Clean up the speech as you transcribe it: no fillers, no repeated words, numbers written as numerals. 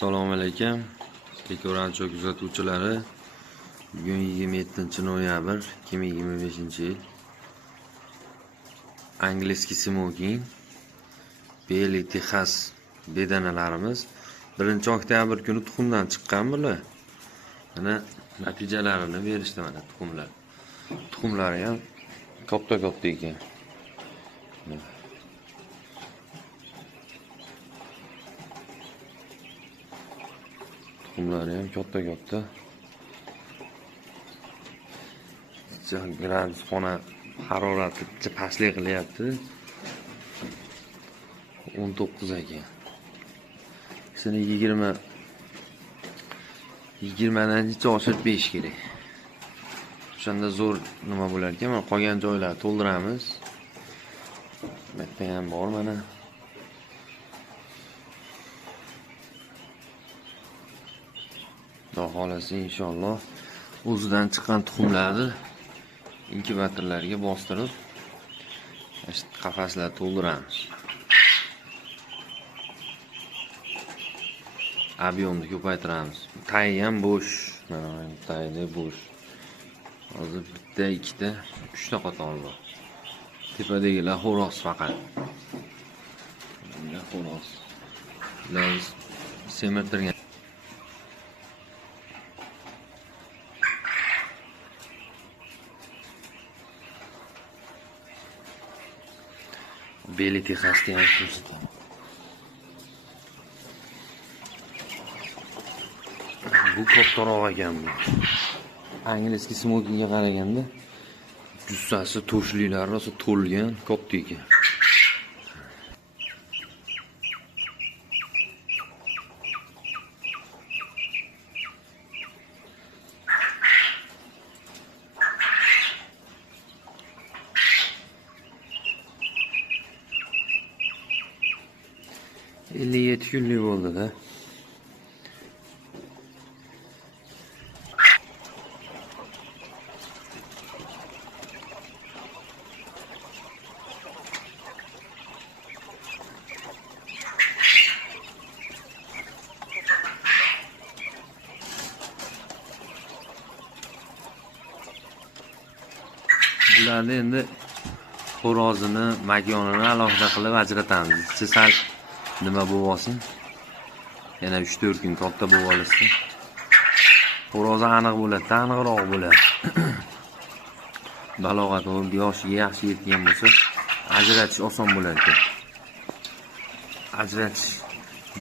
Assalomu alaykum. Dekorancho kuzatuvchilari. Bugun 27-noyabr 2025-yil. Angliski smoking, Beli Texas bedanalarimiz 1-oktyabr kuni tuxumdan chiqqan bular. Mana natijalarini berishdi mana tuxumlar. Tuxumlari ham katta ekan. Tuxumlari ham katta. Gradus xona harorati pastlik qilyapti. 19 ekan. Seni 20dan necha oshirib berish kerak. O'shanda zo'r nima bo'lar ekan. Mana qolgan joylarni to'ldiramiz. Bu yerda ham bor mana. Xudo xolasa inshaalloh o'zidan chiqqan tuxumlarni inkubatorlarga bostirib, qafaslarni to'ldiramiz. Ob'yomni ko'paytiramiz. Tay ham bo'sh. Mana tayda bo'sh. Hozir bitta, ikkita, 3ta qator bor. Tepadagilar xo'roz faqat. Bunga xo'roz. Ular semirtirgan. Beli Texas'da ham ko'rsatdi. Bu kattaroq ekan bu. Angliski smokingga qaraganda jussasi, to'shliklari rosa to'lgan, katta ekan. Elli kunlik bo'ldi-da. Bularni endi xo'rozini, makonini alohida qilib ajratamiz. Sal nima bo'lsin? Yana 3-4 kun katta bo'lib olsa, xo'rozi aniq bo'ladi, aniqroq bo'ladi. Balog'at bo'lib, yoshiga yaxshi yetgan bo'lsa, ajratish oson bo'ladi. Ajratish